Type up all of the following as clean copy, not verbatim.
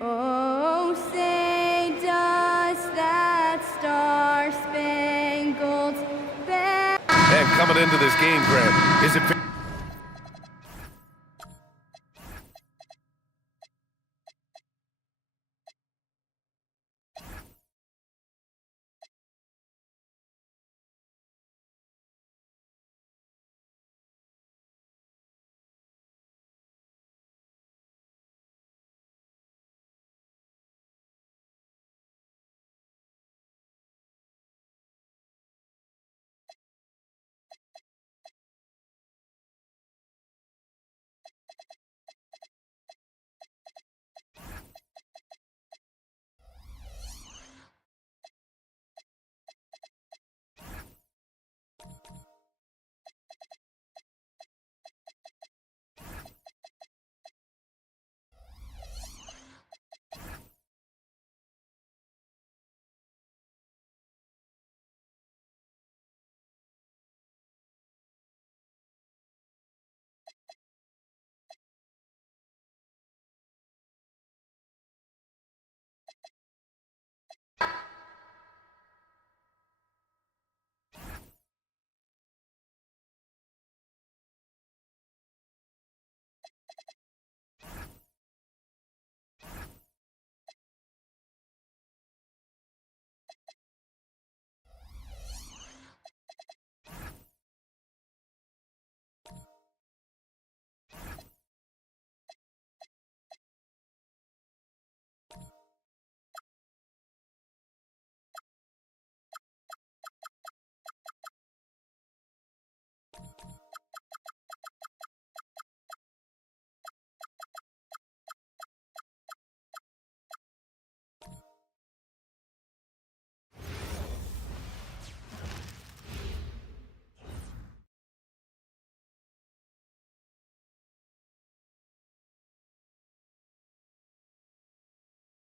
Oh, say does that star-spangled banner. And coming into this game, Grant, is it...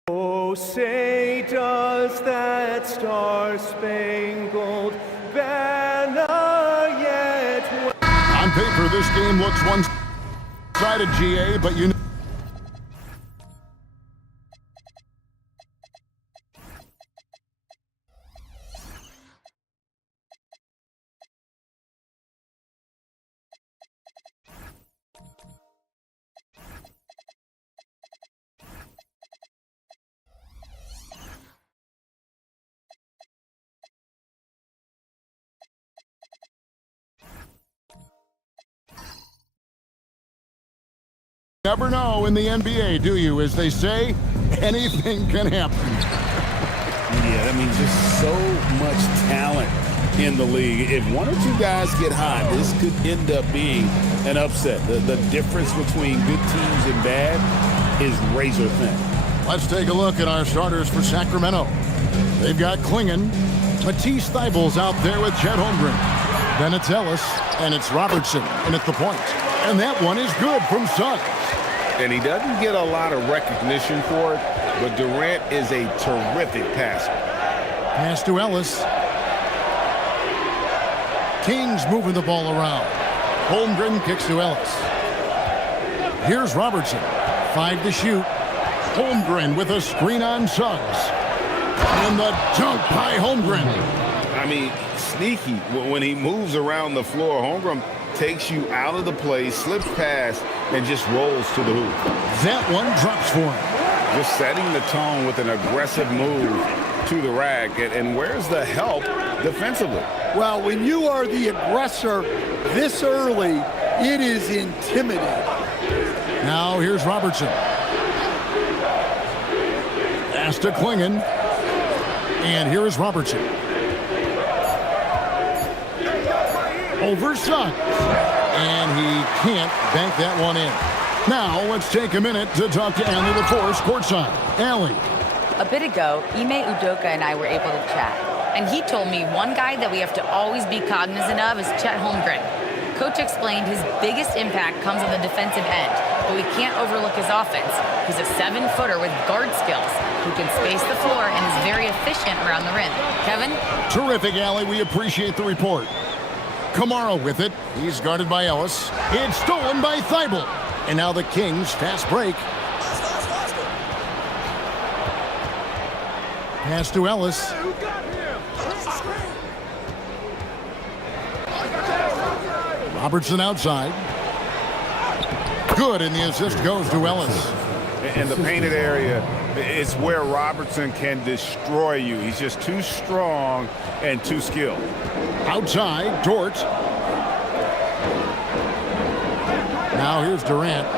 Oh, say does that star-spangled banner yet wave? On paper, this game looks one-sided, GA, but you know. Never know in the NBA, do you? As they say, anything can happen. Yeah, that means just so much talent in the league. If one or two guys get hot, this could end up being an upset. The difference between good teams and bad is razor thin. Let's take a look at our starters for Sacramento. They've got Klingon, Matisse Thybulle's out there with Chet Holmgren. Then it's Ellis, and it's Robertson in at the point. And that one is good from Suggs. And he doesn't get a lot of recognition for it, but Durant is a terrific passer. Pass to Ellis. Kings moving the ball around. Holmgren kicks to Ellis. Here's Robertson. 5 to shoot. Holmgren with a screen on Suggs. And the dunk by Holmgren. I mean, sneaky. When he moves around the floor, Holmgren takes you out of the play, slips past, and just rolls to the hoop. That one drops for him. Just setting the tone with an aggressive move to the rack. And where's the help defensively? Well, when you are the aggressor this early, it is intimidating. Now here's Robertson. Pass to Klingon. And here is Robertson. Over Suggs. And he can't bank that one in. Now let's take a minute to talk to Allie LaForce courtside. Allie. A bit ago, Ime Udoka and I were able to chat. And he told me one guy that we have to always be cognizant of is Chet Holmgren. Coach explained his biggest impact comes on the defensive end, but we can't overlook his offense. He's a 7-footer with guard skills who can space the floor and is very efficient around the rim. Kevin? Terrific, Allie. We appreciate the report. Kamara with it. He's guarded by Ellis. It's stolen by Thybulle. And now the Kings fast break. Pass to Ellis. Robertson outside. Good, and the assist goes to Ellis. In the painted area, it's where Robertson can destroy you. He's just too strong and too skilled. Outside, Dort. Now here's Durant.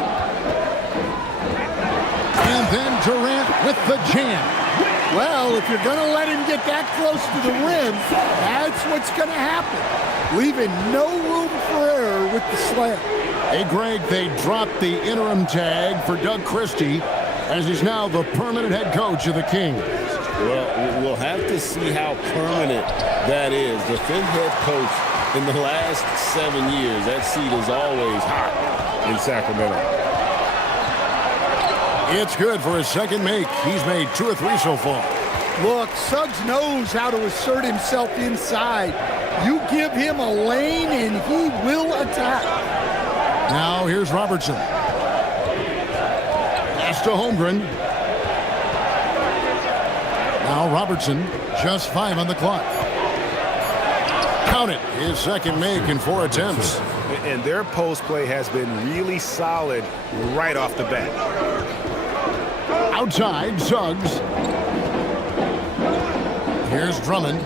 And then Durant with the jam. Well, if you're going to let him get that close to the rim, that's what's going to happen. Leaving no room for error with the slam. Hey, Greg, they dropped the interim tag for Doug Christie as he's now the permanent head coach of the Kings. Well, we'll have to see how permanent that is. The fifth head coach in the last 7 years. That seat is always hot in Sacramento. It's good for his second make. He's made 2 or 3 so far. Look, Suggs knows how to assert himself inside. You give him a lane and he will attack. Now here's Robertson. Pass to Holmgren. Now Robertson, just 5 on the clock. Count it, his second make in 4 attempts. And their post play has been really solid right off the bat. Outside, Suggs. Here's Drummond.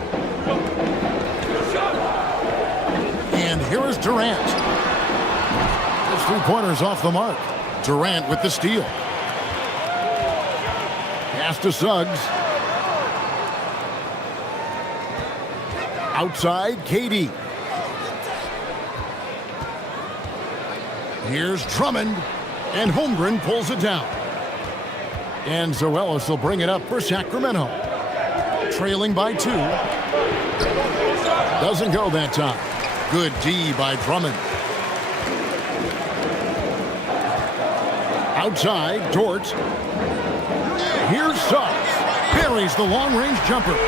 And here is Durant. His 3-pointers off the mark. Durant with the steal. Pass to Suggs. Outside, KD. Here's Drummond. And Holmgren pulls it down. And Ellis will bring it up for Sacramento. Trailing by 2. Doesn't go that time. Good D by Drummond. Outside, Dort. Here's Suggs. Buries the long-range jumper.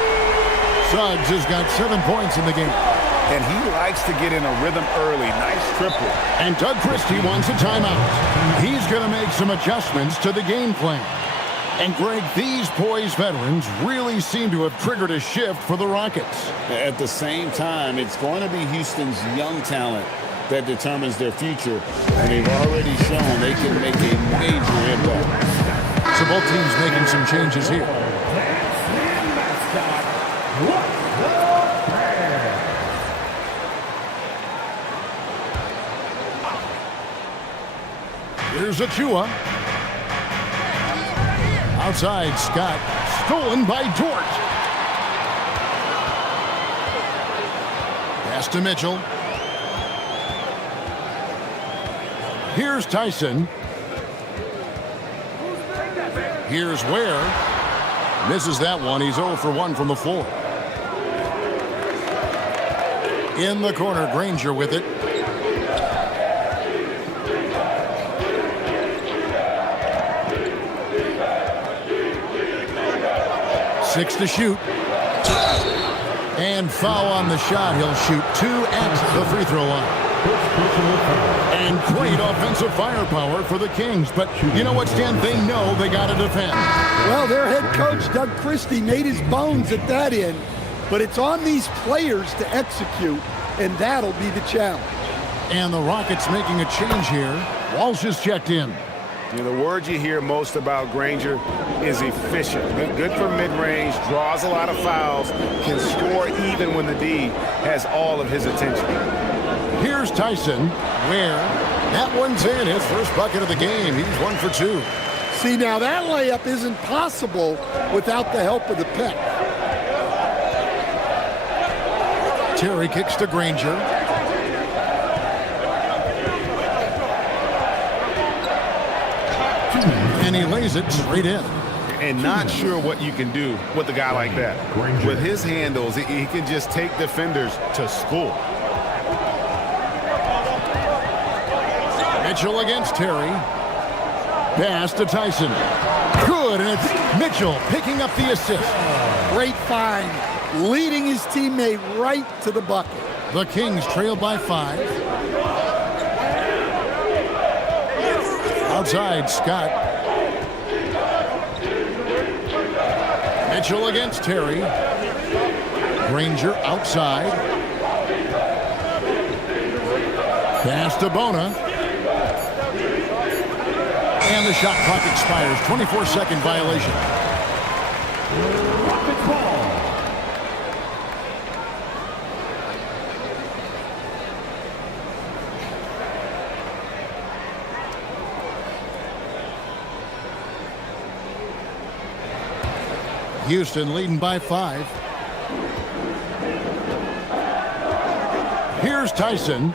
Suggs has got 7 points in the game. And he likes to get in a rhythm early. Nice triple. And Doug Christie wants a timeout. He's going to make some adjustments to the game plan. And, Greg, these poised veterans really seem to have triggered a shift for the Rockets. At the same time, it's going to be Houston's young talent that determines their future. And they've already shown they can make a major impact. So both teams making some changes here. Here's Achua. Outside, Scott. Stolen by Dort. Pass to Mitchell. Here's Tyson. Here's Ware. Misses that one. He's 0 for 1 from the floor. In the corner, Granger with it. Six to shoot. And foul on the shot. He'll shoot 2 at the free throw line. And great offensive firepower for the Kings. But you know what, Stan? They know they got to defend. Well, their head coach, Doug Christie, made his bones at that end. But it's on these players to execute, and that'll be the challenge. And the Rockets making a change here. Walsh is checked in. You know, the word you hear most about Granger is efficient. Good for mid-range, draws a lot of fouls, can score even when the D has all of his attention. Here's Tyson, where that one's in, his first bucket of the game. He's 1 for 2. See, now that layup isn't possible without the help of the pick. Terry kicks to Granger. And he lays it straight in. And not sure what you can do with a guy like that. With his handles, he can just take defenders to school. Mitchell against Terry. Pass to Tyson. Good, and it's Mitchell picking up the assist. Great find, leading his teammate right to the bucket. The Kings trail by 5. Outside, Scott. Mitchell against Terry. Granger outside. Pass to Bona. And the shot clock expires. 24-second violation. Rockets ball. Houston leading by 5. Here's Tyson.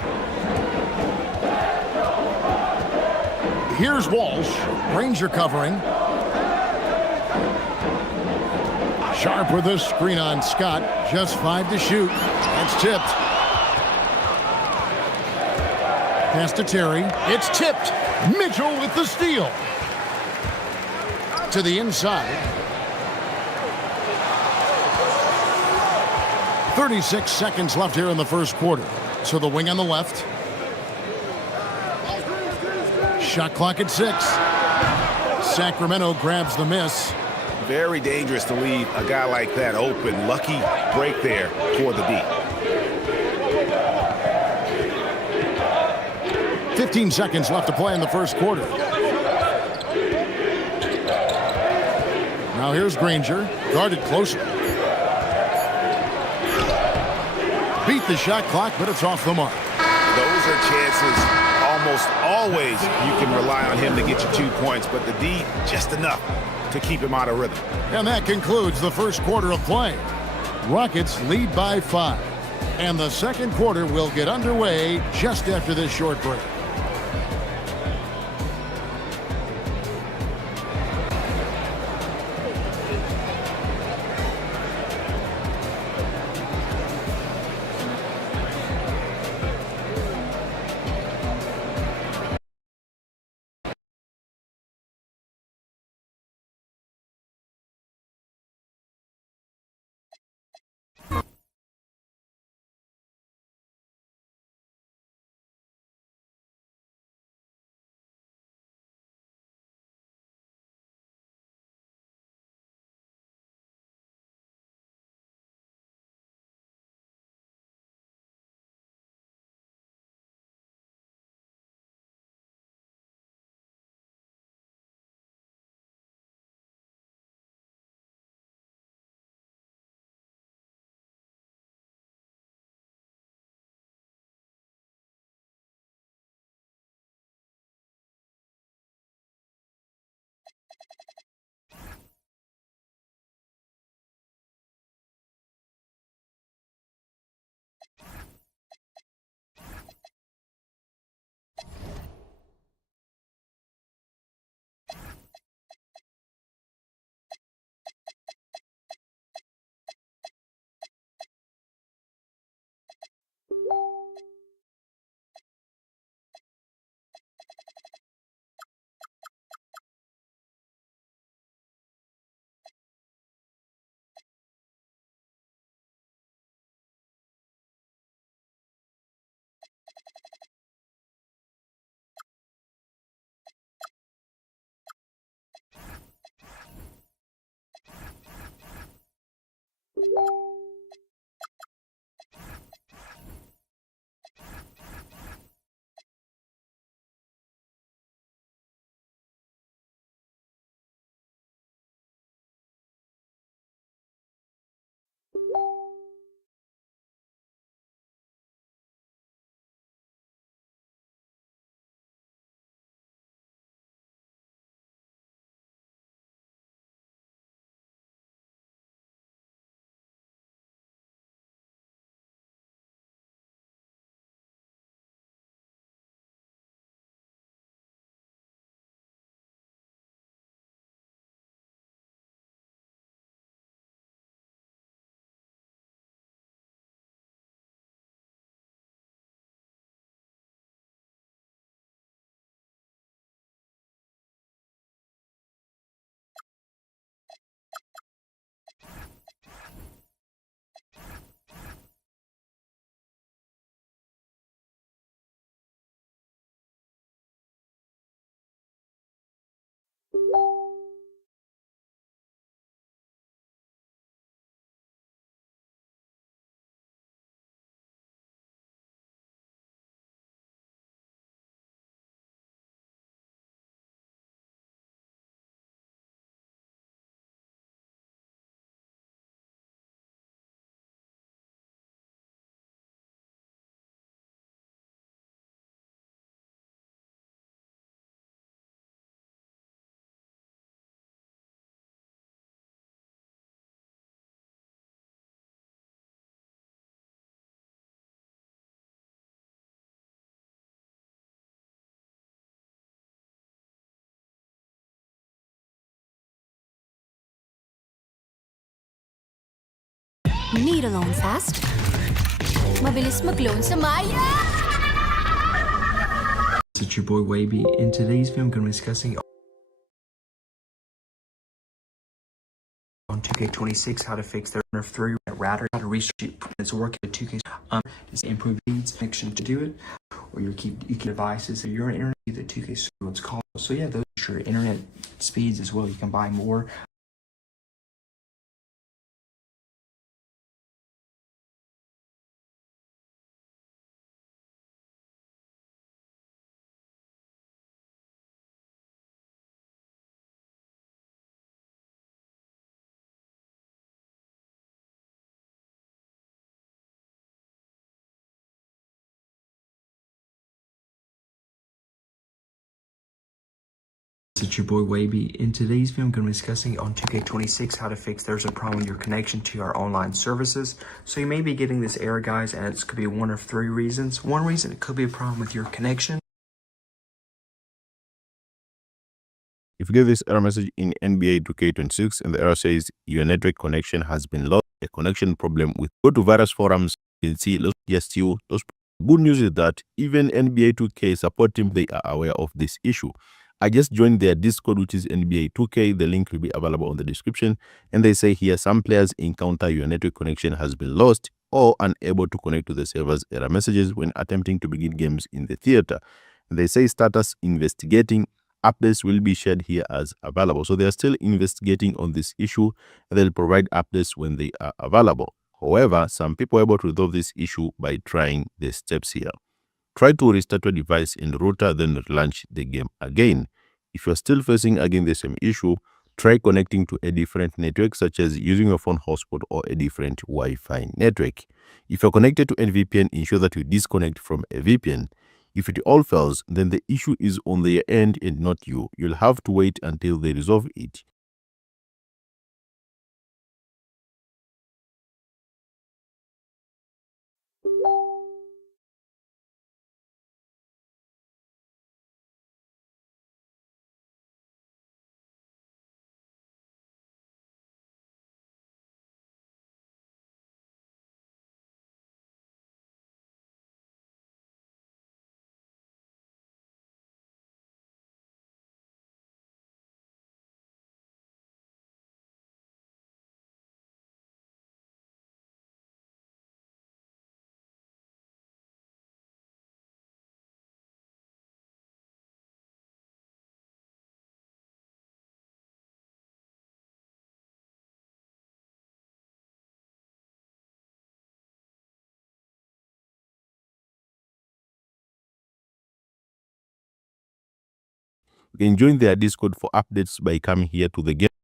Here's Walsh. Ranger covering. Sharp with a screen on Scott. Just 5 to shoot. That's tipped. Pass to Terry. It's tipped. Mitchell with the steal. To the inside. 36 seconds left here in the first quarter. So the wing on the left. Shot clock at 6. Sacramento grabs the miss. Very dangerous to leave a guy like that open. Lucky break there for the D. 15 seconds left to play in the first quarter. Now here's Granger. Guarded closer. Beat the shot clock, but it's off the mark. Those are chances almost always you can rely on him to get you 2 points, but the D just enough to keep him out of rhythm. And that concludes the first quarter of play. Rockets lead by 5. And the second quarter will get underway just after this short break. Need a loan fast? Mabilis mag-loan sa Maya! It's your boy Waby. In today's video, I'm going to be discussing on 2K26 how to fix their nerf 3 router, how to reshoot its work at 2K. Is improve speeds, connection to do it, or you keep devices. If you're on internet, the 2K what's called. So yeah, those are your internet speeds as well. You can buy more. It's your boy Waby. In today's video, I'm going to be discussing on 2K26 how to fix there's a problem with your connection to our online services. So you may be getting this error, guys, and it could be one of 3 reasons. One reason, it could be a problem with your connection. If you get this error message in NBA 2K26 and the error says your network connection has been lost, a connection problem with go to various forums, you'll see just you. Good news is that even NBA 2K support team, they are aware of this issue. I just joined their Discord, which is NBA 2K. The link will be available on the description. And they say here some players encounter your network connection has been lost or unable to connect to the server's error messages when attempting to begin games in the theater. They say status investigating. Updates will be shared here as available. So they are still investigating on this issue. They'll provide updates when they are available. However, some people are able to resolve this issue by trying the steps here. Try to restart your device in router, then launch the game again. If you're still facing again the same issue, try connecting to a different network, such as using your phone hotspot or a different Wi-Fi network. If you're connected to a VPN, ensure that you disconnect from a VPN. If it all fails, then the issue is on their end and not you. You'll have to wait until they resolve it. You can join their Discord for updates by coming here to the game.